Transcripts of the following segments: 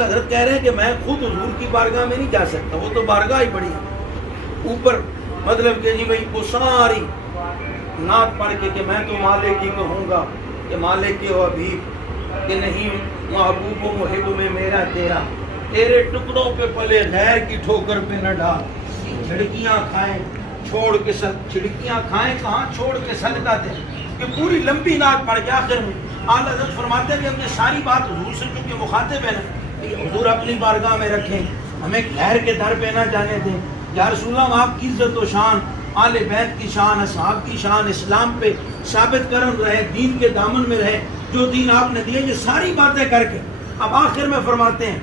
حضرت کہہ رہے ہیں کہ میں خود حضور کی بارگاہ میں نہیں جا سکتا، وہ تو بارگاہ ہی بڑی ہے اوپر، مطلب کہ جی بھائی وہ ساری نعت پڑھ کے کہ میں تو مالک کی کہوں گا کہ مالک کے ہو حبیب، کہ نہیں محبوب و محب میں میرا تیرا، تیرے ٹکڑوں پہ پلے غیر کی ٹھوکر پہ نہ ڈال، چھڑکیاں کھائیں چھوڑ کے چھڑکیاں کھائیں کہاں چھوڑ کے صدقہ دیں، کہ پوری لمبی نعت پڑھ کے آخر میں اعلیٰ حضرت فرماتے ہیں کہ ہم نے ساری بات حضور سے چونکہ مخاطب ہے نا، حضور اپنی بارگاہ میں رکھیں، ہمیں غیر کے در پہ نہ جانے دیں، یا رسول اللہ آپ کی عزت و شان، آل بیت کی شان، اصحاب کی شان اسلام پہ ثابت کرم رہے، دین کے دامن میں رہے، جو دین آپ نے دیے، یہ ساری باتیں کر کے اب آخر میں فرماتے ہیں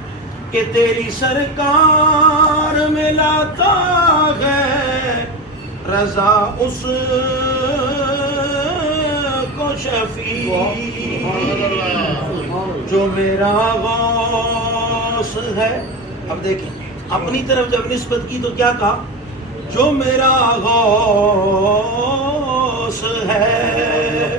کہ تیری سرکار میں لاتا ہے رضا اس کو شفیع جو میرا غوث ہے۔ اب دیکھیں اپنی طرف جب نسبت کی تو کیا کہا؟ جو میرا غوث ہے،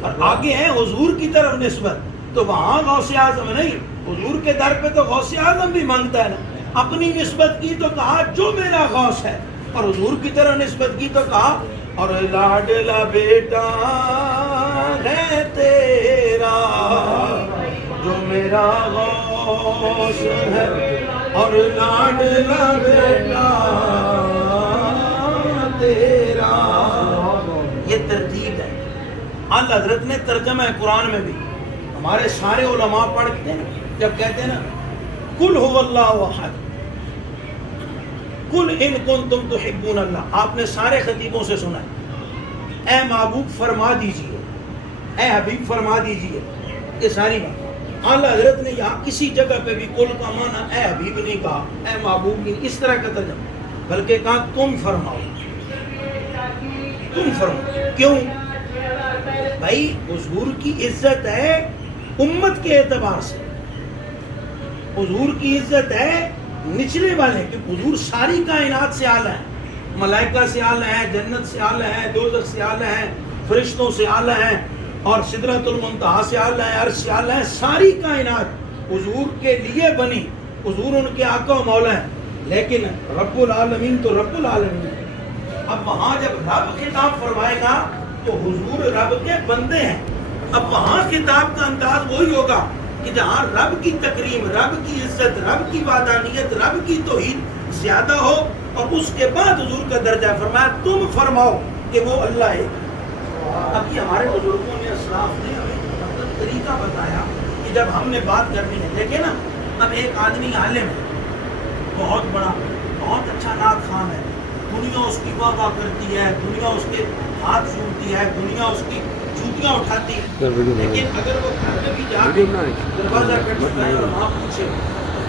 اور آگے ہے حضور کی طرف نسبت، تو وہاں غوث اعظم نہیں، حضور کے در پہ تو غوث اعظم بھی مانگتا ہے نا، اپنی نسبت کی تو کہا جو میرا غوث ہے، اور حضور کی طرف نسبت کی تو کہا اور لاڈلا بیٹا ہے تیرا جو میرا غوث ہے، اور لاڈلا بیٹا تیرا، یہ ترتیب ہے۔ اعلیٰ حضرت نے ترجمہ قرآن میں بھی ہمارے سارے علماء پڑھتے ہیں جب کہتے ہیں نا قل هو اللہ احد قل ان کنتم تحبون اللہ، آپ نے سارے خطیبوں سے سنا ہے اے محبوب فرما دیجئے، اے حبیب فرما دیجئے، یہ ساری بات۔ اعلیٰ حضرت نے یہاں کسی جگہ پہ بھی قل کا معنی اے حبیب نہیں کہا، اے محبوب نہیں اس طرح کا ترجمہ، بلکہ کہا تم فرماؤ، تم فرماؤ۔ کیوں؟ بھائی حضور کی عزت ہے امت کے اعتبار سے، حضور کی عزت ہے نچلے والے، کہ حضور ساری کائنات سے اعلیٰ ہے، ملائکہ سے اعلیٰ ہے، جنت سے اعلیٰ ہے، دوزخ سے اعلیٰ ہے، فرشتوں سے اعلیٰ ہے، اور سدرۃ المنتہا سے اعلیٰ ہے، عرش سے اعلیٰ ہے، ساری کائنات حضور کے لیے بنی، حضور ان کے آقا و مولا ہے، لیکن رب العالمین تو رب العالمین ہے۔ اب وہاں جب رب خطاب فرمائے گا تو حضور رب کے بندے ہیں، اب وہاں خطاب کا انداز وہی ہوگا کہ جہاں رب کی تکریم، رب کی عزت، رب کی وحدانیت، رب کی توحید زیادہ ہو، اور اس کے بعد حضور کا درجہ فرمایا تم فرماؤ کہ وہ اللہ ہے۔ اب یہ ہمارے بزرگوں نے اسلاف نے ہمیں طریقہ بتایا کہ جب ہم نے بات کرنی ہے، دیکھیں نا اب ایک آدمی عالم ہے، بہت بڑا، بہت اچھا نعت خوان ہے، دنیا اس کی واہ واہ کرتی ہے، دنیا اس کے ہاتھ چومتی ہے، دنیا اس کی جوتیاں اٹھاتی ہے، لیکن اگر وہ گھر میں بھی جا کے دروازہ کھٹکھٹائے اور وہاں پوچھے،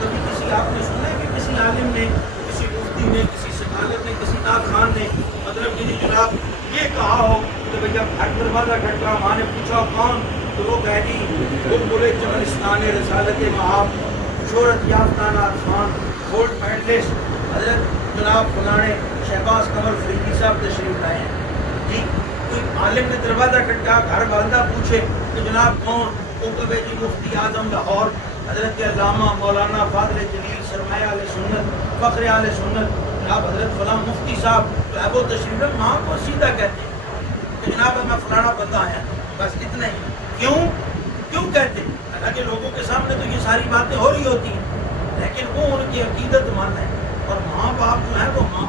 کبھی کسی آپ نے سنا ہے کہ کسی عالم نے، کسی مفتی نے، کسی سکالت نے، کسی نعت خوان نے مطلب کہ جناب یہ کہا ہو کہ بھئی جب گھر دروازہ کھٹکا ماں نے پوچھا کون، تو وہ کہہ دی بلبل چمنستان رسالت مآب، شہرت یافتہ نعت خوان، گولڈ میڈلسٹ حضرت جناب فلانے شہباز قمر فریدی صاحب تشریف لائے ہیں جی۔ کوئی عالم نے دروازہ کھٹکا، گھر والدہ پوچھے تو جناب کون، وہ کہے جی مفتی اعظم لاہور حضرت علامہ مولانا فاضل جلیل سرمایہ علیہ سنت فخر علیہ سنت جناب حضرت فلاں مفتی صاحب تو ہے وہ تشریف ہے، ماں کو سیدھا کہتے ہیں کہ جناب میں فلانا بندہ آیا، بس اتنا ہی۔ کیوں کہتے ہیں؟ حالانکہ لوگوں کے سامنے تو یہ ساری باتیں ہو رہی ہوتی ہیں، لیکن وہ ان کی عقیدت مان ہے، اور ماں باپ جو ہے وہ ماں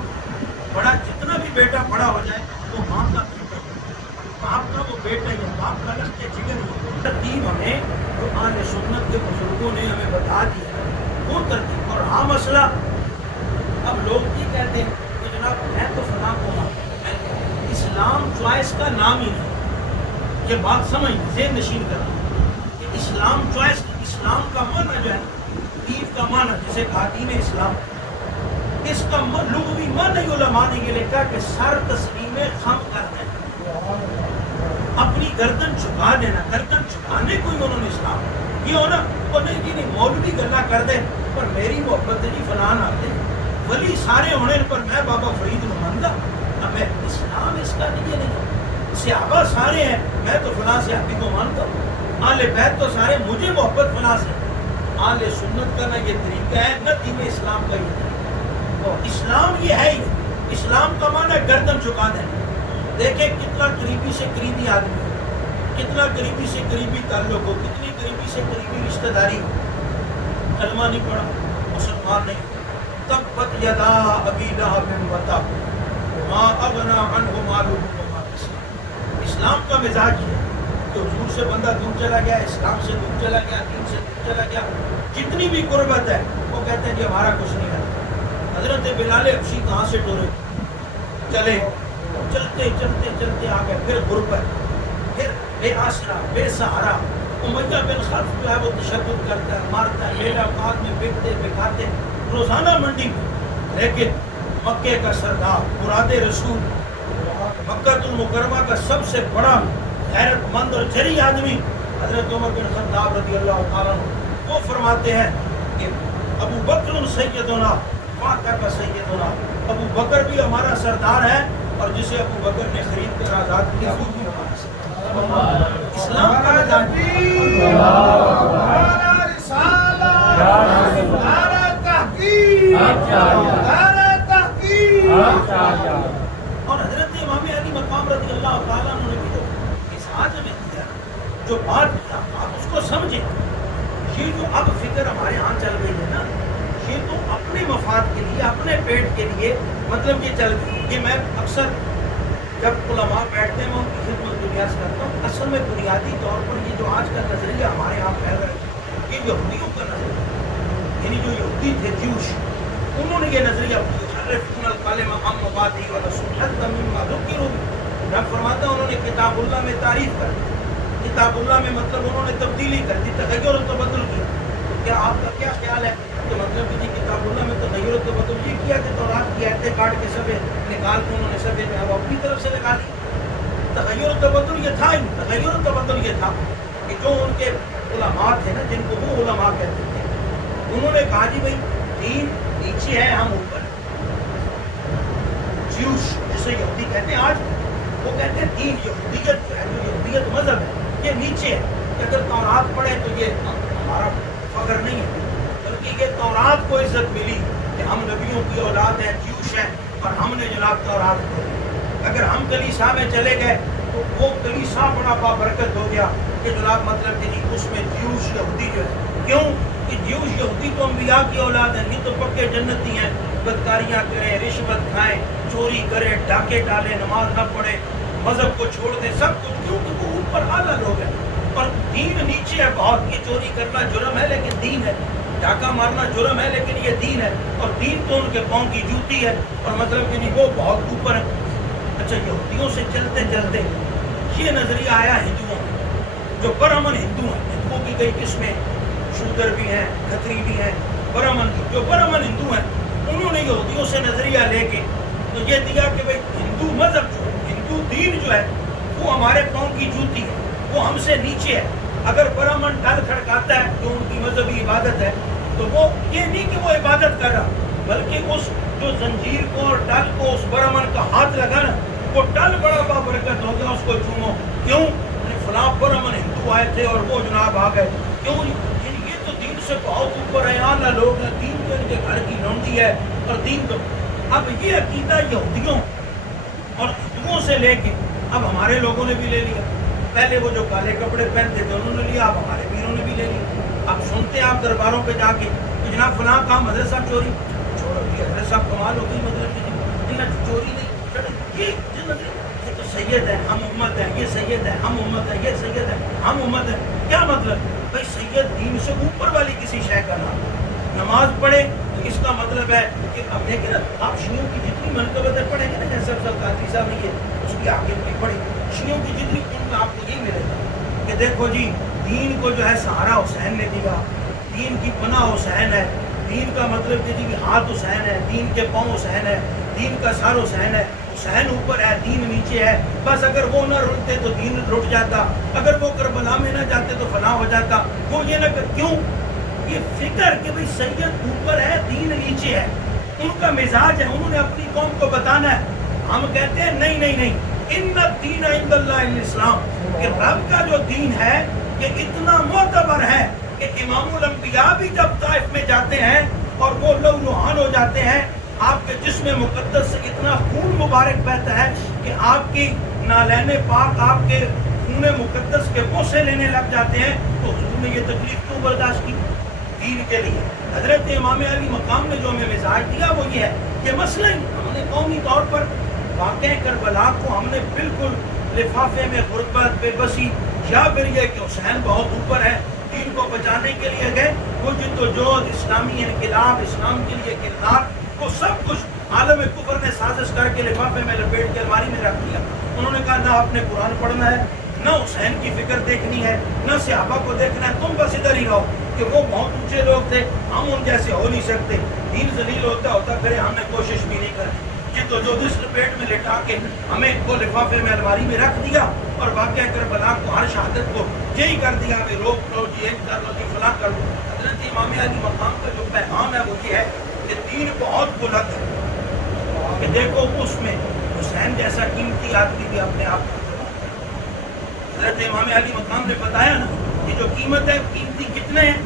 بڑا، جتنا بھی بیٹا بڑا ہو جائے وہ ماں کا بیٹا ہے، باپ کا وہ بیٹا ہی ہے، باپ کا لشت جگر ہے۔ ترتیب ہمیں قرآن سنت کے بزرگوں نے ہمیں بتا دی ہے، وہ ترتیب۔ اور ہاں مسئلہ اب لوگ یہ کہتے ہیں کہ جناب میں تو فلاں کو مانتا ہوں، اسلام چوائس کا نام ہی نہیں، یہ بات سمجھ ذہن نشین کرنا کہ اسلام چوائس، اسلام کا معنی جو ہے دین کا معنی جسے کہا دین اسلام، اس کا لغوی معنی علماء نے یہ لکھا کہ سر تسلیم خم کر دینا، اپنی گردن جھکا دینا، گردن جھکانے کو ہی انہوں نے اسلام یہ ہونا، وہ نہیں جی نہیں مولوی گلا کر دے پر میری محبت نہیں فلان آتے ولی سارے ہونے پر میں بابا فرید نماندہ، اب اسلام اس کا نہیں، صحابہ سارے ہیں میں تو فلاں صحابی کو مانتا ہوں، آل بیت تو سارے مجھے محبت فلاں سے، اہل سنت کا نہ یہ طریقہ ہے، نہ دین اسلام کا یہ طریقہ ہے۔ اسلام یہ ہے ہی، اسلام کا معنی گردن جھکا دینا۔ دیکھیں کتنا قریبی سے قریبی آدمی ہو، کتنا قریبی سے قریبی تعلق ہو، کتنی قریبی سے قریبی رشتہ داری ہو، کلمہ نہیں پڑھا، مسلمان نہیں، تبت یدا ابی لہب وتب ما اغنی عنہ مالہ وما کسب۔ اسلام کا مزاج ہے کہ حضور سے بندہ دور چلا گیا، اسلام سے دور چلا گیا، دین سے دور چلا گیا، جتنی بھی قربت ہے وہ کہتے ہیں جی ہمارا کچھ نہیں ہے۔ حضرت بلال حبشی کہاں سے ٹورے چلے، چلتے چلتے چلتے آ گئے، پھر غربت، پھر بے آسرا، بے سہارا۔ امیہ بن خلف جو ہے وہ تشدد کرتا ہے، مارتا ہے، میلہ اوقات میں بکتے بکاتے روزانہ منڈی میں، لیکن مکے کا سردار، مراد رسول، مکہ المکرمہ کا سب سے بڑا غیرت مند اور جری آدمی حضرت عمر بن خطاب رضی اللہ تعالیٰ عنہ، وہ فرماتے ہیں کہ ابو بکر سیدنا فاطمہ کا سیدنا، ابو بکر بھی ہمارا سردار ہے، اور جسے ابو بکر نے خرید کر آزاد کیا وہ بھی ہمارا سردار ہے۔ اسلام کا اور حضرت امام علی مقام رضی اللہ تعالیٰ عنہ نے بھی اس آج میں کیا، جو بات کیا آپ اس کو سمجھیں۔ یہ جو اب فکر ہمارے ہاں چل گئی ہے نا، یہ تو اپنے مفاد کے لیے، اپنے پیٹ کے لیے مطلب یہ چل گئی کہ میں اکثر جب علماء بیٹھتے ہیں میں ان کی خدمت دنیا سے کرتا ہوں، اصل میں بنیادی طور پر یہ جو آج کا نظریہ ہمارے یہاں پھیل رہا ہے یہ یہودیوں کا نظریہ، یعنی جو یہودی تھے جیوش، انہوں نے یہ نظریہ یحرفون الکلمۃ عن مواضعہ ونسوا حظا مما ذکروا۔ رب فرماتا ہے انہوں نے کتاب اللہ میں تعریف کر دی، کتاب اللہ میں مطلب انہوں نے تبدیلی کر دی، تغیر و تبدل کی۔ تو کیا آپ کا کیا خیال ہے کہ مطلب کہ کتاب اللہ میں تغیر و تبدل یہ کیا کہ تورات کی آیتیں کاٹ کے صفحے نکال کے انہوں نے صفحے جو ہے وہ اپنی طرف سے لگا دی؟ تغیر و تبدل یہ تھا ہی، تغیر و تبدل یہ تھا کہ جو ان کے علماء تھے نا، جن کو وہ علماء کہتے تھے، انہوں نے کہا جی بھائی دین نیچے ہے، ہم اوپر ہیں۔ جیوش جسے یہودی کہتے ہیں آج، وہ کہتے ہیں دین یہودیت جو ہے، جو یہودیت مذہب ہے یہ نیچے ہے، کہ اگر تورات پڑھے تو یہ ہمارا فخر نہیں ہے، بلکہ یہ تورات کو عزت ملی کہ ہم نبیوں کی اولاد ہیں، جیوش ہیں، اور ہم نے جناب تورات پڑھی۔ اگر ہم کلیسا میں چلے گئے تو وہ کلیسا بڑا بابرکت ہو گیا کہ جناب مطلب کہ اس میں جیوش یہودی جو ہے، کیوں کہ جیوش یہودی تو انبیاء کی اولاد ہیں، یہ تو پکے جنتی ہیں، بدکاریاں کریں، رشوت کھائیں، چوری کریں، ڈاکے ڈالیں، نماز نہ پڑھیں، مذہب کو چھوڑ دیں، سب کچھ، کیونکہ وہ اوپر اعلیٰ لوگ ہیں اور دین نیچے ہے بہت۔ یہ چوری کرنا جرم ہے لیکن دین ہے، ڈاکہ مارنا جرم ہے لیکن یہ دین ہے، اور دین تو ان کے پاؤں کی جوتی ہے، اور مطلب کہ وہ بہت اوپر ہے۔ اچھا یہودیوں سے چلتے چلتے یہ نظریہ آیا ہندوؤں میں، جو برہمن ہندو ہیں، ہندوؤں کی کئی قسمیں، شودر بھی ہیں، کھتری بھی ہیں، برہمن، جو برہمن ہندو ہیں انہوں نے یہودیوں سے نظریہ لے کے تو یہ دیا کہ بھائی ہندو مذہب جو ہے، ہندو دین جو ہے وہ ہمارے پاؤں کی جوتی ہے، وہ ہم سے نیچے ہے۔ اگر برہمن ڈل کھڑکاتا ہے جو ان کی مذہبی عبادت ہے تو وہ یہ نہیں کہ وہ عبادت کر رہا، بلکہ اس جو زنجیر کو اور ڈل کو اس برہمن کا ہاتھ لگا نا، وہ ڈل بڑا بابرکت ہو گیا، اس کو چومو، کیوں فلاں برہمن ہندو آئے تھے اور وہ جناب آ گئے، کیوں یہ تو دین سے بہت اوپر ہے، اعلیٰ لوگ ہیں، دین تو ان کے گھر کی لونڈی ہے، اور دین تو اب یہ عقیدہ یہودیوں اور ہندوؤں سے لے کے اب ہمارے لوگوں نے بھی لے لیا۔ پہلے وہ جو کالے کپڑے پہنتے تھے انہوں نے لیا، اب ہمارے پیروں نے بھی لے لیا۔ اب سنتے آپ درباروں پہ جا کے کہ جناب فلاں کام حضرت صاحب چوری، چھوڑو جی حضرت صاحب کمال ہو گئی، مطلب کہ چوری نہیں، یہ تو سید ہے، ہم امت ہے، یہ سید ہے، ہم امت ہے، یہ سید ہے، ہم امت ہے۔ کیا مطلب بھائی سید دین سے اوپر والی کسی شے کا نام، نماز پڑھے تو اس کا مطلب ہے کہ اب دیکھیں نا آپ شیعوں کی جتنی منقبتیں پڑھیں گے نا، جیسے افضل قادری صاحب نے یہ اس کی آگے بھی پڑھی، شیعوں کی جتنی ان میں آپ کو یہی ملے گا کہ دیکھو جی دین کو جو ہے سہارا حسین نے دیا، دین کی پناہ حسین ہے، دین کا مطلب کہ جی ہاتھ حسین ہے، دین کے پاؤں حسین ہے، دین کا سر حسین ہے، حسین اوپر ہے، دین نیچے ہے، بس اگر وہ نہ رٹتے تو دین رٹ جاتا، اگر وہ کربلا میں نہ جاتے تو فلاں ہو جاتا، وہ یہ نہ کر، کیوں یہ فکر کہ بھئی سید اوپر ہے دین نیچے ہے، ان کا مزاج ہے، انہوں نے اپنی قوم کو بتانا ہے۔ ہم کہتے ہیں نہیں نہیں نہیں، ان الدین عند اللہ الاسلام، کہ رب کا جو دین ہے یہ اتنا معتبر ہے کہ امام الانبیاء بھی جب طائف میں جاتے ہیں اور وہ لو لوہان ہو جاتے ہیں، آپ کے جسم مقدس سے اتنا خون مبارک بہتا ہے کہ آپ کی نالین پاک آپ کے خون مقدس کے بوسے لینے لگ جاتے ہیں، تو حضور نے یہ تکلیف کیوں برداشت کی؟ دین کے لیے۔ حضرت امام علی مقام نے جو ہمیں مزاج دیا وہ یہ ہے کہ مثلا ہم نے قومی طور پر واقعہ کربلا کو ہم نے بالکل لفافے میں غربت، بے بسی، یا پھر یہ کہ حسین بہت اوپر ہے، دین کو بچانے کے لیے گئے، وہ جد و جہد، اسلامی انقلاب، اسلام کے لیے کردار، وہ سب کچھ عالم کفر نے سازش کر کے لفافے میں لپیٹ کے الماری میں رکھ دیا۔ انہوں نے کہا نہ آپ نے قرآن پڑھنا ہے، نہ حسین کی فکر دیکھنی ہے، نہ صحابہ کو دیکھنا ہے، تم بس ادھر ہی رہو کہ وہ بہت اونچے لوگ تھے، ہم ان جیسے ہو نہیں سکتے، دین ذلیل ہوتا پھر ہم نے کوشش بھی نہیں کرنی۔ جد و جہد اس پیٹ میں لٹا کے ہمیں وہ لفافے میں الماری میں رکھ دیا اور واقعہ کربلا کو، ہر شہادت کو یہی کر دیا کہ روک لو جی، کر لو جی، فلاں کر لو۔ حضرت امام علی مقام کا جو پیغام ہے وہ یہ ہے کہ دین بہت بلند ہے، کہ دیکھو اس میں حسین جیسا قیمتی آدمی بھی اپنے آپ کو۔ حضرت امام علی مقام نے بتایا نا کہ جو قیمت ہے، قیمتی کتنے ہیں،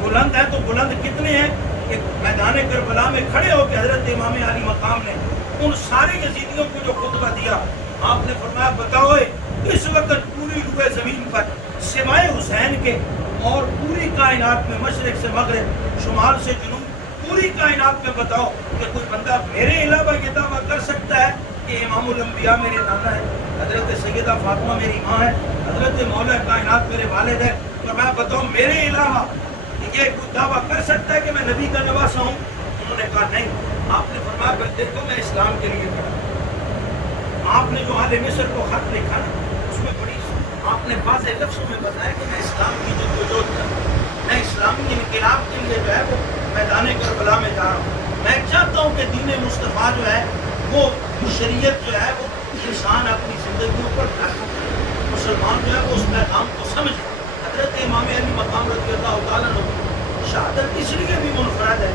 بلند ہے تو بلند کتنے ہیں، کہ میدان کربلا میں کھڑے ہو کے حضرت امام علی مقام نے ان سارے یزیدیوں کو جو خطبہ دیا، آپ نے فرمایا بتاؤ اس وقت پوری روئے زمین پر سوائے حسین کے اور پوری کائنات میں مشرق سے مغرب، شمال سے جنوب، پوری کائنات میں بتاؤ کہ کوئی بندہ میرے علاوہ یہ دعویٰ کر سکتا ہے کہ امام الانبیاء میرے نانا ہے، حضرت سیدہ فاطمہ میری ماں ہے، حضرت مولا کائنات میرے والد ہے، تو میں بتاؤں میرے علاوہ یہ کوئی دعویٰ کر سکتا ہے کہ میں نبی کا نواسا ہوں؟ انہوں نے کہا نہیں۔ آپ نے فرمایا پھر دیکھو میں اسلام کے لیے کھڑا۔ آپ نے جو اہل مصر کو خط لکھا نا، اس میں بڑی آپ نے واضح لفظوں میں بتایا کہ میں اسلام کی جدوجہد کر رہا ہوں، میں اسلامی انقلاب کے لیے جو ہے وہ میدان کربلا میں جا رہا ہوں۔ میں چاہتا ہوں کہ دین مصطفیٰ جو ہے وہ شریعت جو ہے وہ انسان اپنی زندگیوں پر لاگو کرے، مسلمان جو ہے وہ اس پیغام کو سمجھے۔ حضرت امام علی مقام رضی اللہ تعالیٰ عنہ شہادت اس لیے بھی منفرد ہے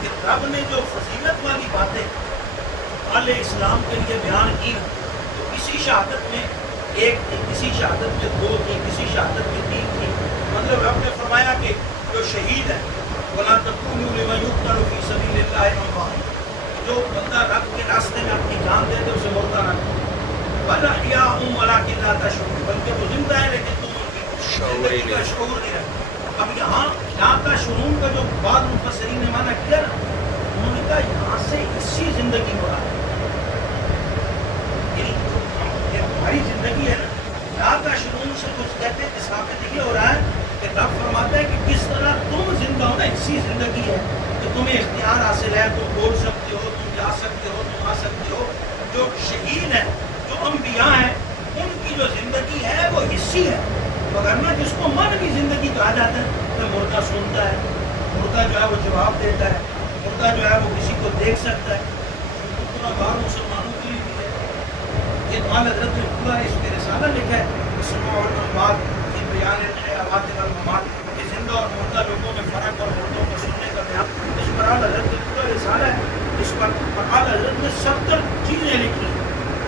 کہ رب نے جو فضیلت والی باتیں اہل اسلام کے لیے بیان کی، تو کسی شہادت میں ایک تھی، کسی شہادت میں دو تھی، کسی شہادت میں تین تھی۔ مطلب رب نے فرمایا کہ جو شہید ہے وَلَا تَقُولُوا لِمَنْ يُقْتَلُ فِي سَبِيلِ اللَّهِ أَمْوَاتٌ، جو بندہ رب کے راستے میں اپنی جان دے دے اسے مردہ نہ کرو، بل احیاء ولیکن لا تشعرون، بلکہ وہ زندہ ہے لیکن تم ان کی زندگی کا شعور نہیں رکھتے۔ اب یہاں کا شعور کا جو بعض مفسرین نے معنی کیا نا، انہوں نے کہا یہاں سے اسی زندگی کو آئے، یعنی یہ ہماری زندگی ہے نا، یہاں کا شعور سے کچھ کہتے ہیں، ثابت یہ ہو رہا ہے کہ رب فرماتا ہے کہ کس طرح تم زندہ ہو نا، اسی زندگی ہے کہ تمہیں اختیار حاصل ہے، تم بول سکتے ہو، تم جا سکتے ہو، تم آ سکتے ہو۔ جو شہید ہیں، جو انبیاء ہیں، ان کی جو زندگی ہے وہ حصی ہے، وگرنہ جس کو من کی زندگی کہا جاتا ہے تو مردہ سنتا ہے، مردہ جو ہے وہ جواب دیتا ہے، مردہ جو ہے وہ کسی کو دیکھ سکتا ہے۔ تو پورا بار مسلمانوں کے لیے بھی ہے، یہ مال حضرت نے پورا اس میں رسالہ لکھا ہے، اسماء والاموات کی بیان الحیوات والممات، کہ زندہ اور مردہ لوگوں میں فرق اور مردوں کو سننے کا بیان، اس پر اعلیٰ حضرت نے پورا رسالہ ہے، اس پر اعلیٰ حضرت نے 70 چیزیں لکھی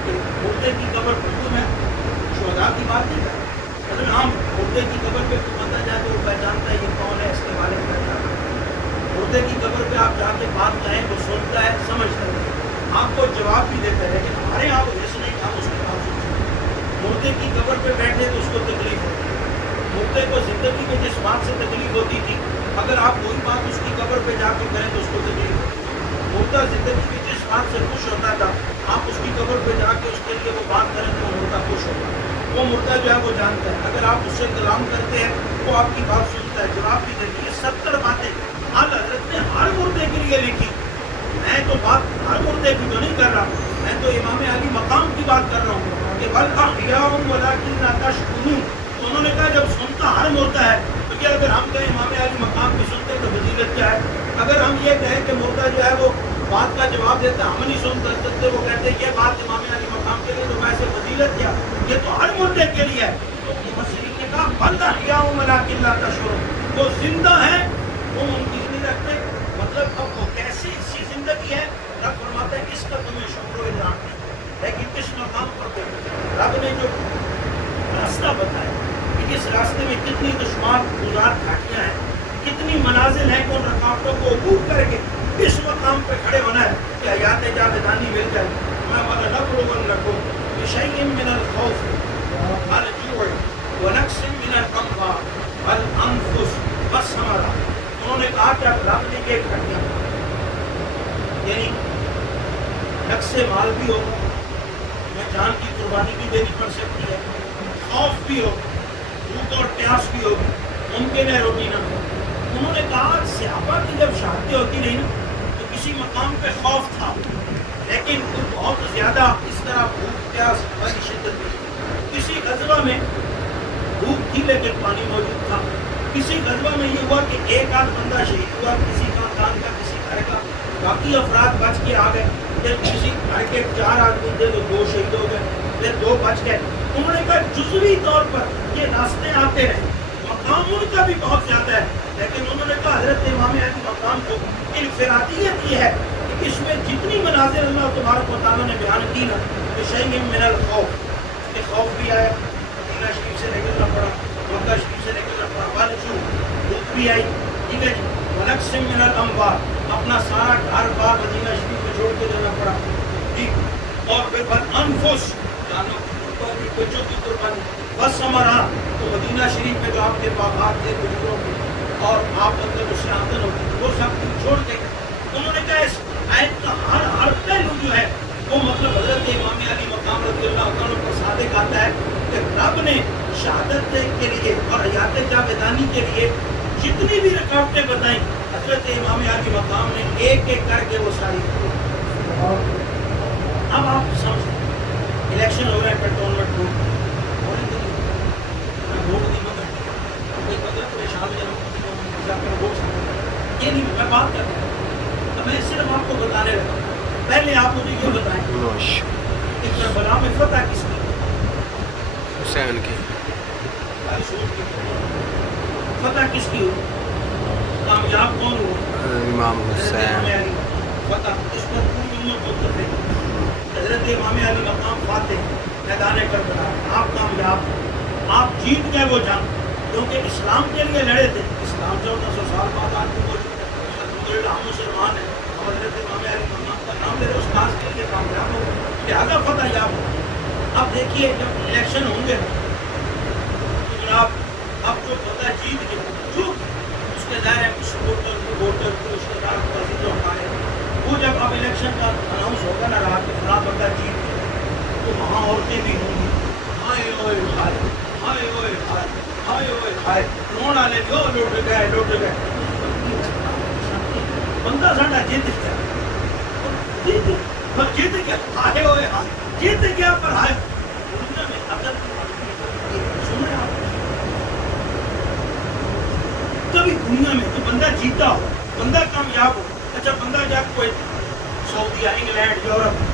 کہ مردے کی قبر حکم ہے، شہداء کی بات نہیں کرتا۔ اگر ہم مردے کی قبر پہ بندہ جائے تو وہ پہچانتا ہے یہ کون ہے، اس کے بارے میں پہچانتا ہے۔ مردے کی قبر پہ آپ جا کے بات کہیں وہ سنتا ہے، سمجھتا ہے، آپ کو جواب بھی دیتا ہے، لیکن ہمارے یہاں وہ جیسے نہیں ہم اس کے بات سنتے ہیں۔ مردے کی قبر پہ بیٹھے تو اس کو تکلیف ہوتی ہے، مردے کو زندگی میں جس بات سے تکلیف ہوتی تھی اگر آپ وہی بات اس کی قبر پہ جا کے کریں تو اس کو تکلیف ہوتی ہے۔ مردہ زندگی میں جس بات سے خوش ہوتا تھا آپ اس کی قبر پہ جا کے اس کے لیے وہ بات کریں تو وہ مردہ خوش ہوتا ہے، وہ مردہ جو ہے وہ جانتا ہے۔ اگر آپ اس سے کلام کرتے ہیں وہ آپ کی بات سنتا ہے، جواب بھی دیتی ہے۔ 70 باتیں اعلیٰ حضرت نے ہر مردے کے لیے لکھی۔ میں تو بات ہر مردے کی تو نہیں کر رہا، میں تو امام علی مقام کی بات کر رہا ہوں کہ بل احیاء ولکن لا تشعرون۔ تو انہوں نے کہا جب سنتا ہر مردہ ہے تو کیا اگر ہم کہیں امام علی مقام کی سنتے تو فضیلت کیا ہے؟ اگر ہم یہ کہیں کہ مردہ جو ہے وہ بات کا جواب دیتا ہم نہیں سن سکتے، وہ کہتے ہیں یہ بات امام علی مقام کے لیے تو ویسے فضیلت کیا، یہ تو ہر مردے کے لیے ہے۔ تو مفسرین نے کہا بل احیاء ولکن لا تشعرون، وہ زندہ ہیں وہ ممکن نہیں رکھتے، مطلب اب وہ کیسی اسی زندگی ہے، رب فرماتا ہے اس کا تمہیں شکر و اذعان نہیں، لیکن کس مقام پر رب نے جو راستہ بتایا کہ اس راستے میں کتنی دشوار گزار مقاموں کو عبور کر کے اس مقام پہ کھڑے ہونا ہے کہ حیات جاویدانی مل جائے. میں وَلَنَبْلُوَنَّكُمْ بِشَيْءٍ مِّنَ الْخَوْفِ وَالْجُوعِ وَنَقْصٍ مِّنَ الْأَمْوَالِ وَالْأَنفُسِ وَالثَّمَرَاتِ. انہوں نے کہا کہ اب رب نے یہ کر دیا, یعنی نقص مال بھی ہو, میں جان کی قربانی بھی دینی پڑ سکتی ہے, خوف بھی ہو, بھوک اور پیاس بھی ہو, ممکن ہے روٹی نہ ہو. انہوں نے کہا صحابہ کی جب شہادتیں ہوتی رہی نا تو کسی مقام پہ خوف تھا, لیکن بہت زیادہ اس طرح بھوک پیاس بڑی شدت تھی. کسی غزوہ میں بھوک تھی لیکن پانی موجود تھا. کسی غزوہ میں یہ ہوا کہ ایک آدھ بندہ شہید ہوا, کسی خاندان کا, کسی گھر کا, باقی افراد بچ کے آ گئے. پھر کسی گھر کے 4 آدمی تھے تو 2 شہید ہو گئے, پھر 2 بچ گئے. انہوں نے کہا جزوی طور پر یہ راستے آتے رہے, مقام ان کا بھی بہت زیادہ ہے, لیکن انہوں نے کہا حضرت امام علی مقام کو انفرادیت یہ ہے کہ اس میں جتنی مناظر اللہ تبارک و تعالیٰ نے بیان کی نا, شیء من الخوف, کہ خوف بھی آیا, مدینہ شریف سے نکلنا پڑا, مکہ شریف سے نکلنا پڑا, والجوع بھوک بھی آئی, ٹھیک ہے جی, ونقص من الاموال, اپنا سارا گھر بار مدینہ شریف میں چھوڑ کے جانا پڑا, ٹھیک, اور پھر والانفس, جانوں کی قربانی, بچوں کی قربانی, والثمرات, تو مدینہ شریف میں جو آپ کے باغات تھے کھجوروں کے, اور آپ اندر اس سے آمدن ہوتی تھی, وہ سب چھوڑ کے گئے. انہوں نے کہا اس آیت کا ہر پہلو جو ہے وہ مطلب حضرت امام علی مقام رضی اللہ عنہ پر صادق آتا ہے کہ رب نے شہادت کے لیے اور حیات جاویدانی کے لیے جتنی بھی رکاوٹیں بتائیں, حضرت امام علی مقام نے ایک ایک کر کے وہ ساری. اب آپ سمجھیں, الیکشن ہو رہا ہے, کنٹونمنٹ ووٹ نہیں مگر کوئی مطلب پریشان یہ نہیں, میں بات کر رہا ہوں, میں صرف آپ کو بتانے لگا. پہلے آپ مجھے یہ بتائیں کہ کربلا میں فتح کس کی؟ حسین کی. فتح کس کی ہو؟ کامیاب کون ہو؟ امام حسین. فتح اس پر پوری امت متفق, حضرت امام علی مقام فاتح, میدان کربلا, آپ کامیاب, آپ جیت گئے وہ جنگ, کیونکہ اسلام کے لیے لڑے تھے. اسلام 1400 سال بعد آدمی کو الحمدللہ ہم مسلمان ہیں, اور حضرت امام علی مقام کا نام لے رہے, اس کاج کے لیے کامیاب ہو, لہٰذا فتح یاب ہو. اب دیکھیے جب الیکشن ہوں گے تو جناب اب جو فتح جیت گئے, جو اس کے ظاہر ہے کچھ سپورٹر کو, ووٹر کو, اس کے دار کو جو ہمارے, وہ جب اب الیکشن کا اناؤنس ہوگا نا رات میں فلاں بندہ جیت گیا, تو وہاں عورتیں بھی ہوں گی, ہائے ہوئے ہائے, ہائے ہوئے ہائے, ہائے ہوئے ہائے, رونا والے جو لوٹ گئے, لوٹ گئے. بندہ ساڈا جیت گیا, جیت گیا, ہائے ہوئے ہائے, جیت گیا پر ہائے. دنیا میں اگر سنیں آپ, کبھی دنیا میں تو بندہ جیتا ہو, بندہ کامیاب ہو, اچھا بندہ جب کوئی سعودیہ, انگلینڈ, یورپ,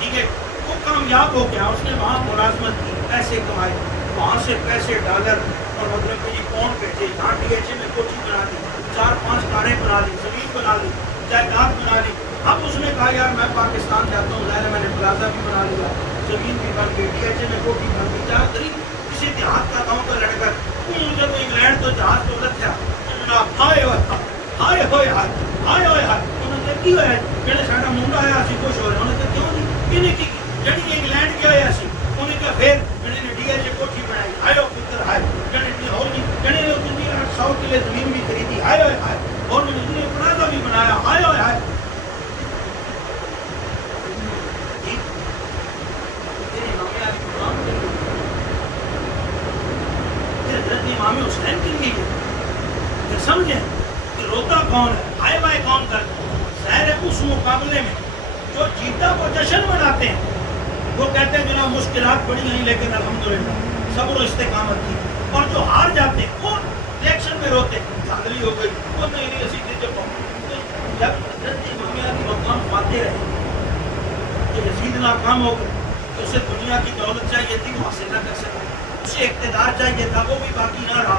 ٹھیک ہے, وہ کامیاب ہو گیا, اس نے وہاں ملازمت کی, پیسے کمائے, وہاں سے پیسے ڈالر اور مطلب کہ یہ پاؤنڈ بھیجے, یہاں ڈی ایچ اے میں کوٹھی بنا دی, 4-5 کاریں بنا لی, زمین بنا لی, جائیداد بنا لی. اب اس نے کہا یار میں پاکستان جاتا ہوں, ظاہر ہے میں نے پلازا بھی بنا لیا, زمین بھی بن گئی, ڈی ایچ اے میں کوٹھی بن گئی. چاہے غریب کسی دیہات کا گاؤں کا لڑکا, جب انگلینڈ تو جہاز دولت تھا, ہائے ہوئے ہائے ہوئے ہائے, ہائے ہوئے ہائے, انہوں نے کی ہوئے جڑے ساڈا منڈا آیا سی خوش ہو رہے, انہوں نے کہا کیوں نہیں, انہیں کی جڑی انگلینڈ گیا ہوا سی, انہیں کہا پھر جڑے نے ڈی ایچ اے کوٹھی بنائی, آئے پتر ہائے, جڑے نے اور نہیں, جڑے نے 100 کلے زمین بھی خریدی, ہائے ہوئے ہائے, اور انہوں نے پلازا بھی بنایا, ہائے ہوئے ہائے. امام حسین کے لیے پھر سمجھیں کہ روتا کون ہے, ہائے وائے کون کرتا ہے. ظاہر ہے اس مقابلے میں جو جیتا وہ جشن مناتے ہیں, وہ کہتے ہیں جناب مشکلات بڑی ہیں لیکن الحمدللہ صبر و استقامت کی, اور جو ہار جاتے ہیں وہ الیکشن میں روتے ہیں, دھاندلی ہو گئی, وہ نہیں اسی کے جب حضرت امام علی مقام فاتح رہے, جو یزید ناکام ہو گئے, تو اسے دنیا کی دولت چاہیے تھی, وہ حاصل نہ کر سکا, اسے اقتدار چاہیے تھا, وہ بھی باقی نہ رہا.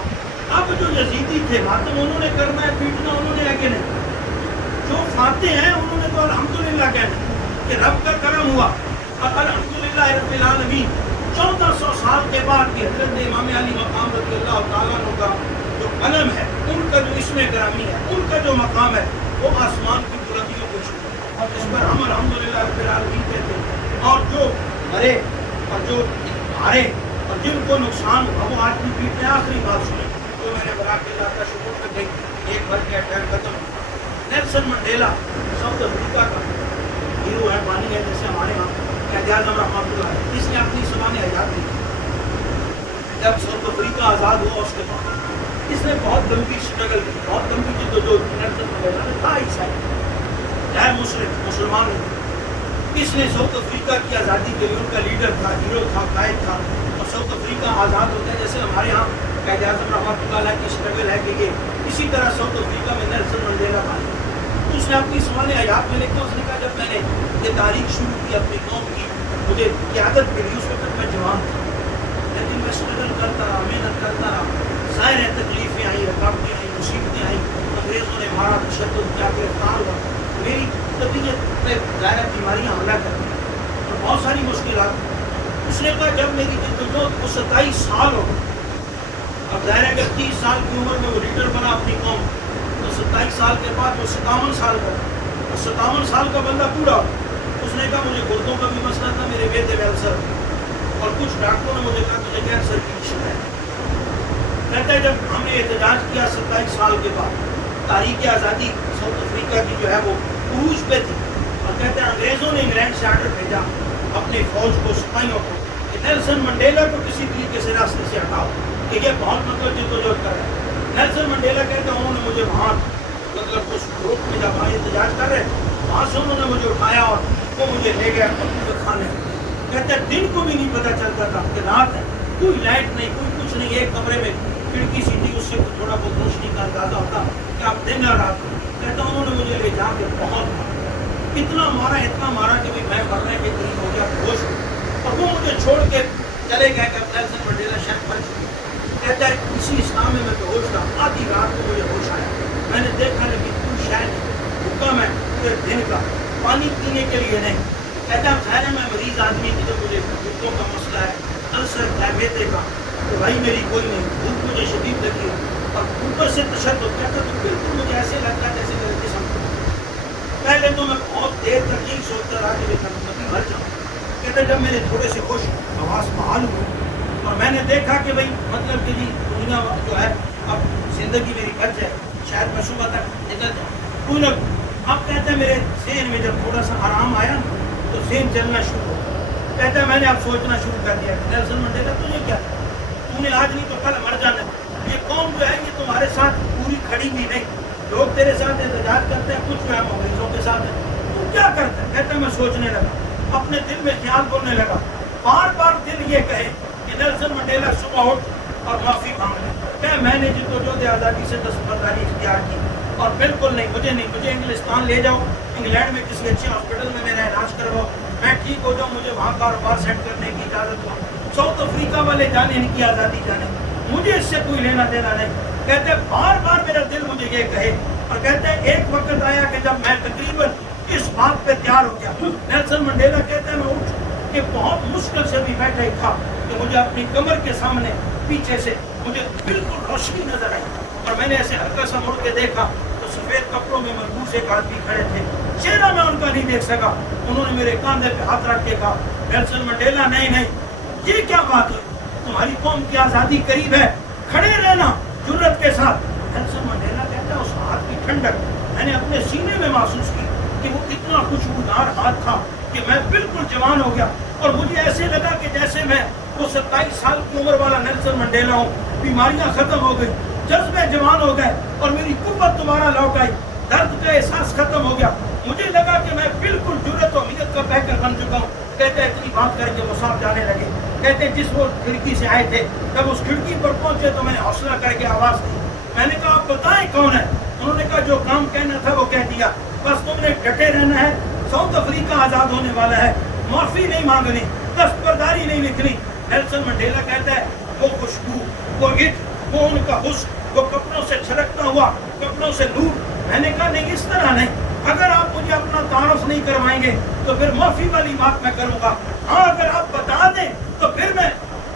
اب جو یزیدی تھے ماتم انہوں نے کرنا ہے, پیٹنا انہوں نے ہے کہ نہیں, جو فاتح ہیں انہوں نے تو الحمدللہ کہنا کہ رب کا کرم ہوا, اور الحمدللہ رب العالمین. 1400 سال کے بعد کہ حضرت امام علی مقام رضی اللہ تعالیٰ عنہ کا جو قلم ہے ان کا جو اسم گرامی ہے، ان کا جو مقام ہے وہ آسمان کی بلندیوں کو چھو اور اس پر ہم الحمدللہ رب العالمین کہتے ہیں۔ اور جو مرے اور جو ہارے اور جن کو نقصان ہوا وہ آدمی پیٹ نے آخری بات سنی تو میں نے بڑا کے لاتا شکر کر دیں ایک بھر کے ٹائم ختم۔ نیلسن منڈیلا ساؤتھ افریقہ کا ہیرو ہے، بانی ہے، جیسے ہمارے یہاں قائد اعظم رحمۃ اللہ ہے، اس نے اپنی سمان آزاد دی۔ جب ساؤتھ افریقہ آزاد ہوا اس کے بعد اس نے بہت لمبی اسٹرگل کی، بہت لمبی جدوجہد کی۔ نیلسن منڈیلا نے تھا عیسائی، غیر مسلمان نہیں، اس نے ساؤتھ افریقہ کی آزادی کے لیے ان کا لیڈر تھا، ہیرو تھا، قائد تھا۔ اور ساؤتھ افریقہ آزاد ہوتا ہے جیسے ہمارے یہاں قائد اعظم رحمۃ اللہ علیہ کی اسٹرگل ہے کہ یہ اسی طرح ساؤتھ افریقہ میں نیلسن منڈیلا تھا۔ اس نے اپنی سوال حیات میں لکھا، اس نے کہا جب میں نے یہ تاریخ شروع کی اپنی قوم کی، مجھے قیادت ملی، اس وقت میں جوان تھا، لیکن میں اسٹرگل کرتا رہا، محنت کرتا رہا، ظاہر ہے تکلیفیں آئیں، رکاوٹیں آئیں، مصیبتیں آئیں، انگریزوں نے مارا، تشدد کیا، گرفتار ہوا، میری طبیعت پہ ظاہر بیماریاں حملہ کرتی اور بہت ساری مشکلات۔ اس نے کہا جب میری جدوجہد کو 27 سال ہو گئے، اب ظاہر ہے کہ 30 سال کی عمر میں وہ لیڈر بنا اپنی قوم، تو 27 سال کے بعد وہ 57 سال کا، اور 57 سال کا بندہ پورا ہو۔ اس نے کہا مجھے گردوں کا بھی مسئلہ تھا، میرے بیٹے کینسر، اور کچھ ڈاکٹروں نے مجھے کہا تجھے کینسر کی شکایت۔ کہتا ہے جب ہم نے احتجاج کیا 27 سال کے بعد، تاریخ آزادی ساؤتھ افریقہ کی جو ہے وہ عروج پہ تھی، اور کہتے ہیں انگریزوں نے انگلینڈ سے آرڈر بھیجا اپنی فوج کو، سپاہیوں کو، کہ نیلسن منڈیلا کو کسی طریقے سے راستے سے ہٹاؤ کہ یہ بہت جدوجہد کر رہا ہے۔ نیلسن منڈیلا کہتے ہیں انہوں نے مجھے وہاں اس گروپ میں جب آئے احتجاج کر رہے وہاں سے انہوں نے مجھے اٹھایا اور وہ مجھے لے گیا کھانے۔ کہتے ہیں دن کو بھی نہیں پتہ چلتا تھا کہ رات ہے، کوئی لائٹ نہیں، کوئی کچھ نہیں، ایک کمرے میں کھڑکی سی تھی، اس سے تھوڑا بہت روشنی کا اندازہ ہوتا کہ آپ دن اور رات۔ کہتا انہوں نے مجھے لے جا کے بہت مارا، اتنا مارا کہ میں مرنے کے قریب ہو گیا، ہوش، اور وہ مجھے چھوڑ کے چلے گئے کہ نیلسن منڈیلا شاید مر چکے۔ کہتا ہے اسی اسلام میں تو ہوش رہا، آدھی رات کو مجھے ہوش آیا، میں نے دیکھا لیکن کوئی شاید حکم ہے پورے دن کا، پانی پینے کے لیے نہیں۔ کہتا ہے ظاہر ہے میں مریض آدمی کی، جب مجھے گردوں کا مسئلہ ہے، السر ہے، میدے کا، تو بھائی میری کوئی نہیں، بھوک مجھے شدید لگی ہے اور اوپر سے تشدد۔ کہتا تو بالکل مجھے ایسے لگتا ہے جیسے میرے جسم کو، پہلے تو میں بہت دیر تک یہی سوچتا رہا کہ میں مر جاؤں۔ کہتے جب میرے تھوڑے سے ہوش حواس بحال ہوئے اور میں نے دیکھا کہ بھائی مطلب کہ جی دنیا جو ہے اب زندگی میری بچ جائے، شاید میں صبح تک نکل جاؤں، کوئی نہ۔ اب کہتے ہیں میرے ذہن میں جب تھوڑا سا آرام آیا تو ذہن چلنا شروع ہو۔ کہتا ہے میں نے اب سوچنا شروع کر دیا کہ نیلسن منڈیلا تجھے کیا، تو نے آج نہیں تو کل مر جانا، یہ قوم جو ہے یہ تمہارے ساتھ پوری کھڑی بھی نہیں، لوگ تیرے ساتھ احتجاج کرتے ہیں، کچھ جو ہے انگریزوں کے ساتھ ہے، تو کیا کرتا ہے؟ کہتا ہے میں سوچنے لگا، اپنے دل میں خیال بولنے لگا، بار بار دل یہ کہے کہ نیلسن منڈیلا صبح اٹھ اور معافی مانگ لے، کہ میں نے جدوجہد آزادی سے دستبرداری اختیار کی اور بالکل نہیں، مجھے انگلستان لے جاؤ، انگلینڈ میں کسی اچھے ہاسپٹل میں میرا علاج کرواؤ، میں ٹھیک ہو جاؤں، مجھے وہاں کاروبار سیٹ کرنے کی اجازت دو۔ ساؤتھ افریقہ والے جانے ان کی آزادی جانے، مجھے اس سے کوئی لینا دینا نہیں۔ کہتے ہیں بار بار میرا دل مجھے یہ کہے، اور کہتے ہیں ایک وقت آیا کہ جب میں تقریباً اس بات پہ تیار ہو گیا۔ نیلسن منڈیلا کہتے ہیں میں اٹھ کہ بہت مشکل سے بھی بیٹھا ہی تھا کہ مجھے اپنی کمر کے سامنے پیچھے سے مجھے بالکل روشنی نظر آئی، اور میں نے ایسے ہلکا سا مڑ کے دیکھا تو سفید کپڑوں میں ملبوس ایک آدمی کھڑے تھے، چہرہ میں ان کا نہیں دیکھ سکا۔ انہوں نے میرے کاندھے پہ ہاتھ رکھ کے کہا نیلسن منڈیلا نہیں، یہ کیا بات ہوئی، تمہاری قوم کی آزادی قریب ہے، کھڑے رہنا جرت کے ساتھ۔ نیلسن منڈیلا کہتا ہے اس ہاتھ کی ٹھنڈک میں نے اپنے سینے میں محسوس کی کہ وہ اتنا خوشبودار ہاتھ تھا کہ میں بالکل جوان ہو گیا، اور مجھے ایسے لگا کہ جیسے میں وہ 27 سال کی عمر والا نیلسن منڈیلا ہوں۔ بیماریاں ختم ہو گئی، جذبے جوان ہو گئے، اور میری قوت دوبارہ لوٹ آئی، درد کا احساس ختم ہو گیا، مجھے لگا کہ میں بالکل جرت و امیت کا پیکر بن چکا ہوں۔ کہتے ہیں اتنی بات کر کے وہ صاحب جانے لگے۔ کہتے ہیں جس وہ کھڑکی سے آئے تھے جب اس کھڑکی پر پہنچے تو میں نے حوصلہ کر کے آواز دی، میں نے کہا آپ بتائیں کون ہے؟ انہوں نے کہا جو کام کہنا تھا وہ کہہ دیا، بس تم نے ڈٹے رہنا ہے، ساؤتھ افریقہ آزاد ہونے والا ہے، معافی نہیں مانگنی، دستبرداری نہیں لکھنی۔ نیلسن منڈیلا کہتا ہے وہ خوشبو، وہ عطر، وہ ان کا حسن، وہ کپڑوں سے چھلکتا ہوا، کپڑوں سے نور۔ میں نے کہا نہیں اس طرح نہیں، اگر آپ مجھے اپنا تعارف نہیں کروائیں گے تو پھر معافی والی بات میں کروں گا، ہاں اگر آپ بتا دیں تو پھر میں